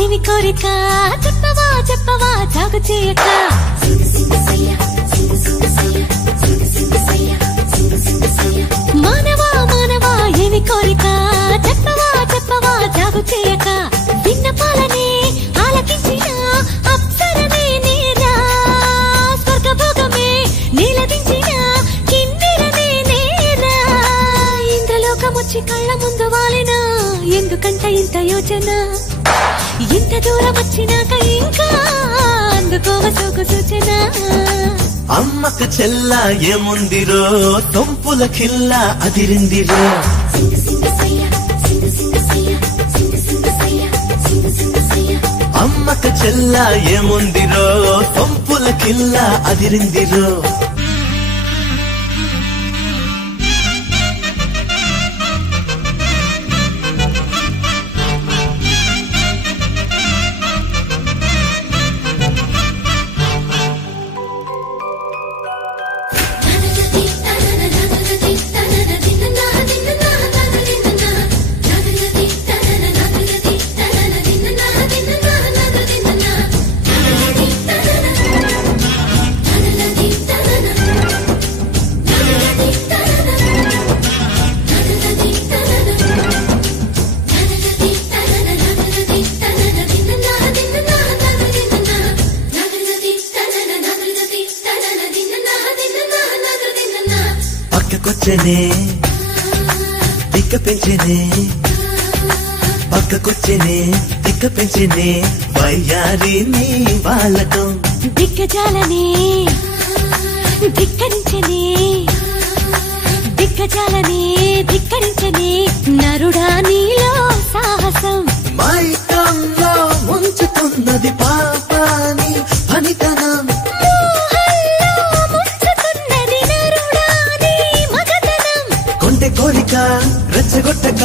ఏమి కోరిక చెప్పవా చెప్పవా జాగు చేయక మానవా మానవా ఏమి కోరిక చెప్పవా చెప్పవా జాగు చేయక విన్నపాలనే ఆలకించిన అప్సరమే నేరా స్వర్గభోగమే నీలదించిన కిన్నెరనే నేరా ఇంద్రలోకమొచ్చి కళ్ళ ముందు వాలినా ఎందుకంట ఇంత యోచన ఇంత దూరం వచ్చినాక ఇంకా అందుకోవ సోకు సూచన అమ్మకు చెల్ల ఏముందిరో తొంపుల కిల్ల అదిరిందిరో అమ్మకు చెల్ల ఏముందిరో తొంపుల కిల్ల అదిరిందిరో పక్కకొచ్చనే దిక్క పెంచనే పక్కకొచ్చనే దిక్క పెంచనే వయ్యారి నీ వాళ్ళకం దిక్కజాలనే ధిక్కరించనే దిక్కజాలనే ధిక్కరించనే నరుడా నీలో సాహసం మైకంలో ముంచుతున్నది పాపాని ఫలితనం కొండె కోరిక రెచ్చగొట్టక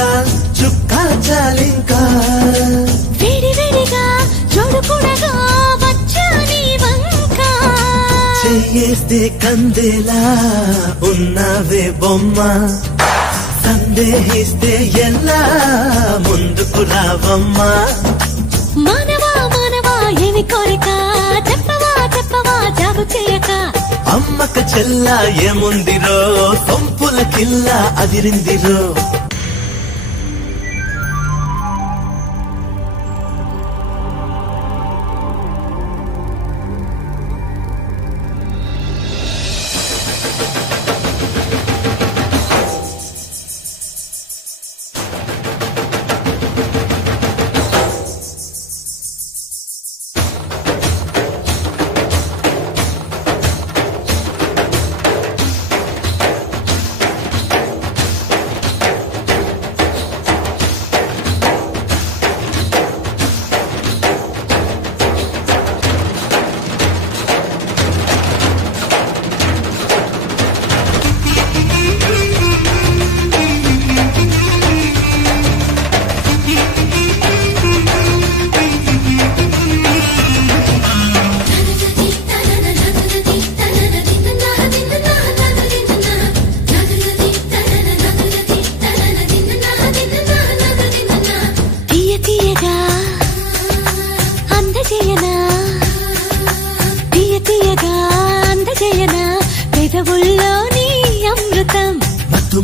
చుక్కా చాలింకా వేడి వేడిగా చూడుకుడగా వచ్చాని వంక చెయ్యేస్తే కందేలా ఉన్నావే బొమ్మ సందేహిస్తే ఎలా ముందుకు రావమ్మా మానవా మానవా ఏమి కోరిక చెప్పవా చెప్పవా జాగు చేయక అమ్మక చెల్ల ఏముందిరో సొంపుల కిల్ల అదిరిందిరో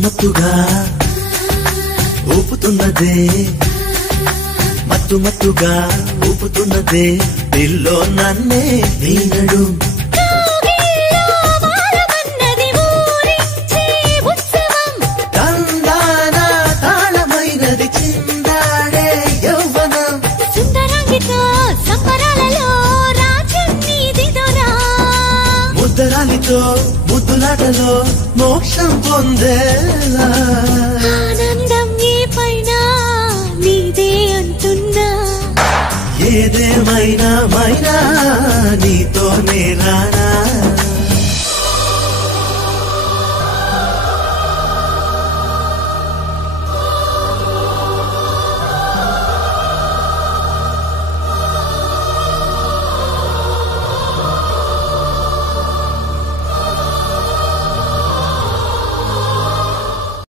మత్తుగా ఊపుతున్నదే మత్తుగా ఊపుతున్నదే దిల్లో నన్నే నీనడు తందానా తాళమైనది చిందాడే యౌవనం సుందరంగితో సంబరాలలో రాజ్యం నీదిదోరా ముద్దరాలితో ముద్దులాటలో మోక్షం పొందేలా ఆనందం ఈ పైన నీదే అంటున్నా ఏదేమైనా మైనా